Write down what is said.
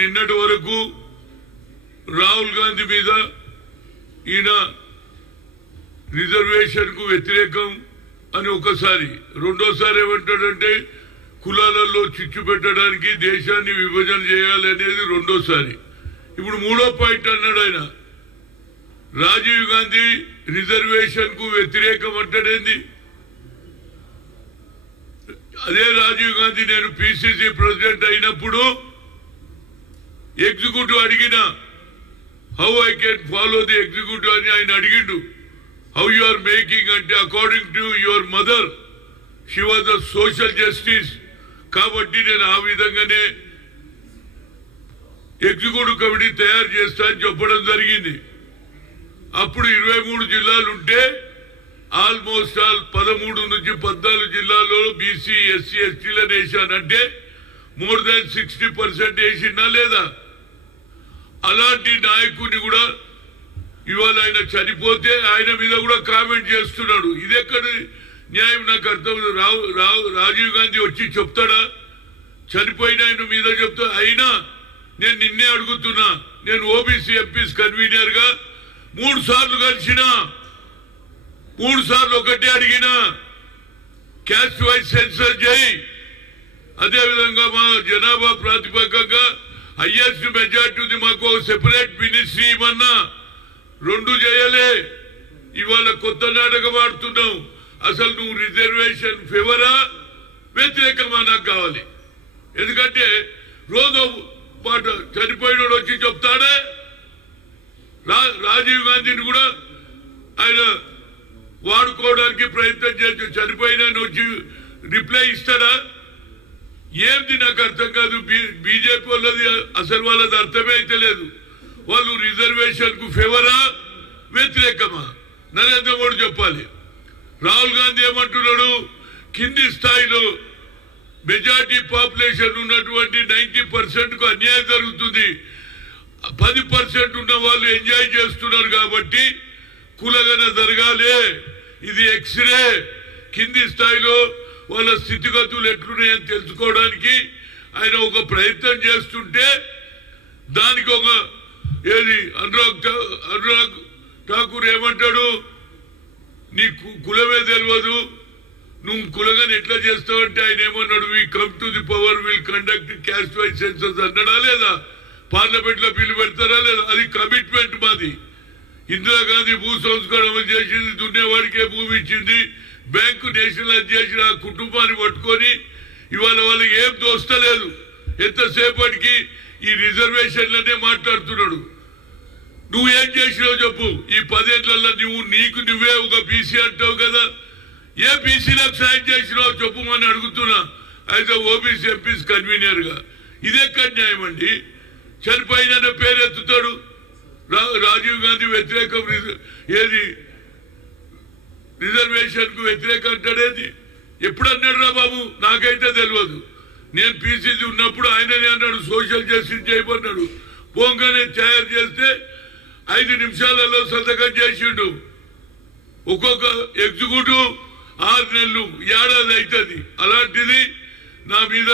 నిన్నటి వరకు రాహుల్ గాంధీ మీద ఈయన రిజర్వేషన్ కు వ్యతిరేకం అని ఒకసారి, రెండోసారి ఏమంటాడంటే కులాలలో చిచ్చు పెట్టడానికి దేశాన్ని విభజన చేయాలి అనేది రెండోసారి. ఇప్పుడు మూడో పాయింట్ అన్నాడు ఆయన, రాజీవ్ గాంధీ రిజర్వేషన్ కు వ్యతిరేకం అంటాడేంది? అదే రాజీవ్ గాంధీ నేను పిసిసి ప్రెసిడెంట్ అయినప్పుడు ఎగ్జిక్యూటివ్ అడిగిన how I can follow the executive అని ఆయన అడిగిండు. హౌ యు ఆర్ మేకింగ్ అంటే according to your mother she was the social justice, కాబట్టి నేను ఆ విధంగానే ఎగ్జిక్యూటివ్ కమిటీ తయారు చేస్తా అని చెప్పడం జరిగింది. అప్పుడు 23 జిల్లాలు ఉంటే ఆల్మోస్ట్ ఆల్ 13 నుంచి 14 జిల్లాల్లో బీసీ ఎస్సీ ఎస్టీలను వేశానంటే మోర్ దాన్ 60% వేసినా లేదా? అలాంటి నాయకుడిని కూడా ఇవాళ ఆయన చనిపోతే ఆయన మీద కూడా కామెంట్ చేస్తున్నాడు. ఇది ఎక్కడ న్యాయం? నాకు అర్థం. రాజీవ్ గాంధీ వచ్చి చెప్తాడా? చనిపోయిన ఆయన మీద చెప్తా. అయినా నేను నిన్నే అడుగుతున్నా, నేను ఓబీసీ ఎంపీస్ కన్వీనర్ గా 3 సార్లు కలిసిన, 3 సార్లు ఒకటే అడిగినా క్యాస్ట్ వైజ్ సెన్సర్ చేయి, అదేవిధంగా మా జనాభా ప్రాతిపదికగా హైయెస్ట్ మెజార్టీ ఉంది, మాకు సెపరేట్ మినిస్ట్రీ ఇవ్వన్నా, 2 చేయలే. ఇవాళ కొత్త నాటకం ఆడుతున్నావు. అసలు నువ్వు రిజర్వేషన్ ఫేవరా వ్యతిరేకమా నాకు కావాలి. ఎందుకంటే రోజు పాటు చనిపోయినోడు వచ్చి చెప్తాడే. రాజీవ్ గాంధీని కూడా ఆయన వాడుకోవడానికి ప్రయత్నం చేసి చనిపోయిన వచ్చి రిప్లై ఇస్తాడా? ఏంది నాకు అర్థం కాదు. బీజేపీ వాళ్ళది అసలు వాళ్ళది అర్థమే అయితే లేదు. వాళ్ళు రిజర్వేషన్ కు ఫేవరా వ్యతిరేకమా? నరేంద్ర మోడీ చెప్పాలి. రాహుల్ గాంధీ ఏమంటున్నాడు, కింది స్థాయిలో మెజార్టీ పాపులేషన్ ఉన్నటువంటి 90% కు అన్యాయం జరుగుతుంది, 10% ఉన్న వాళ్ళు ఎంజాయ్ చేస్తున్నారు కాబట్టి కులగన జరగాలి. ఇది ఎక్స్రే. కింది స్థాయిలో వాళ్ళ స్థితిగతులు ఎట్లున్నాయని తెలుసుకోవడానికి ఆయన ఒక ప్రయత్నం చేస్తుంటే దానికి ఒక ఏది అనురాగ్ ఠాకూర్ ఏమంటాడు, నీ కులమే తెలియదు, నువ్వు కులగాని ఎట్లా చేస్తావంటే ఆయన ఏమన్నాడు, we come to the power will conduct caste wise census అన్నాడా లేదా? పార్లమెంట్ లో బిల్లు పెడతారా లేదా? అది కమిట్మెంట్ మాది. ఇందిరాగాంధీ భూ సంస్కరణ చేసింది, దున్నేవాడికే భూమి ఇచ్చింది, బ్యాంకు నేషనలైజ్ చేసిన ఆ కుటుంబాన్ని పట్టుకొని ఇవాళ వాళ్ళకి ఏం దోస్తలేదు. ఎంతసేపటికి ఈ రిజర్వేషన్లనే మాట్లాడుతున్నాడు. నువ్వేం చేసినావు చెప్పు. ఈ 10 ఏళ్లలో నీకు నువ్వే ఒక బీసీ అంటావు కదా, ఏ బీసీలకు సాయం చేసినావు చెప్పుమని అడుగుతున్నా యాజ్ ఓబీసీ ఎంపీస్ కన్వీనర్ గా. ఇదెక్కడ న్యాయం అండి? చనిపోయిన పేరెత్తుతాడు. రాజీవ్ గాంధీ వ్యతిరేకం, ఏది రిజర్వేషన్ కు వ్యతిరేకం అంటాడేది? ఎప్పుడు అన్నాడు రా బాబు? నాకైతే తెలియదు. నేను పీసీసీ ఉన్నప్పుడు ఆయననే అన్నాడు సోషల్ జస్టిస్ చేయమన్నాడు. పోగానే తయారు చేస్తే 5 నిమిషాలలో సంతకం చేసిండు. ఒక్కొక్క ఎగ్జిక్యూటివ్ 6 నెలలు, ఏడాది అవుతుంది. అలాంటిది నా మీద